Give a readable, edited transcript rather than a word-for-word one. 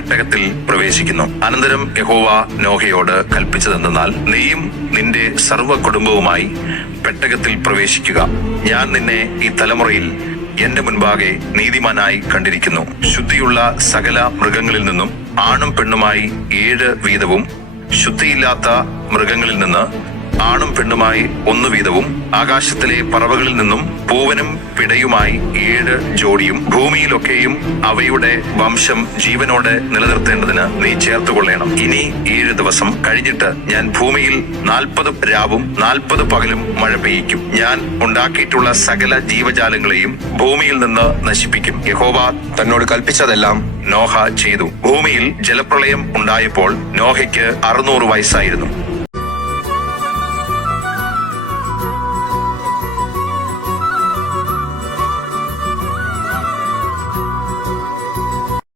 പെട്ടകത്തിൽ പ്രവേശിക്കുന്നു. അനന്തരം യഹോവ നോഹയോട് കൽപ്പിച്ചതെന്തെന്നാൽ, നീയും നിന്റെ സർവ്വ കുടുംബവുമായി പെട്ടകത്തിൽ പ്രവേശിക്കുക. ഞാൻ നിന്നെ ഈ തലമുറയിൽ എന്റെ മുൻപാകെ നീതിമാനായി കണ്ടിരിക്കുന്നു. ശുദ്ധിയുള്ള സകല മൃഗങ്ങളിൽ നിന്നും ആണും പെണ്ണുമായി 7 വീതവും, ശുദ്ധിയില്ലാത്ത മൃഗങ്ങളിൽ നിന്ന് ആണും പെണ്ണുമായി 1 വീതവും, ആകാശത്തിലെ പറവകളിൽ നിന്നും പൂവനും പിടയുമായി 7 ജോഡിയും, ഭൂമിയിലൊക്കെയും അവയുടെ വംശം ജീവനോടെ നിലനിർത്തേണ്ടതിന് നീ ചേർത്തുകൊള്ളണം. ഇനി 7 ദിവസം കഴിഞ്ഞിട്ട് ഞാൻ ഭൂമിയിൽ 40 രാവും 40 പകലും മഴ പെയ്യിക്കും. ഞാൻ ഉണ്ടാക്കിയിട്ടുള്ള സകല ജീവജാലങ്ങളെയും ഭൂമിയിൽ നിന്ന് നശിപ്പിക്കും. യഹോവ തന്നോട് കൽപ്പിച്ചതെല്ലാം നോഹ ചെയ്തു. ഭൂമിയിൽ ജലപ്രളയം ഉണ്ടായപ്പോൾ നോഹയ്ക്ക് 600 വയസ്സായിരുന്നു.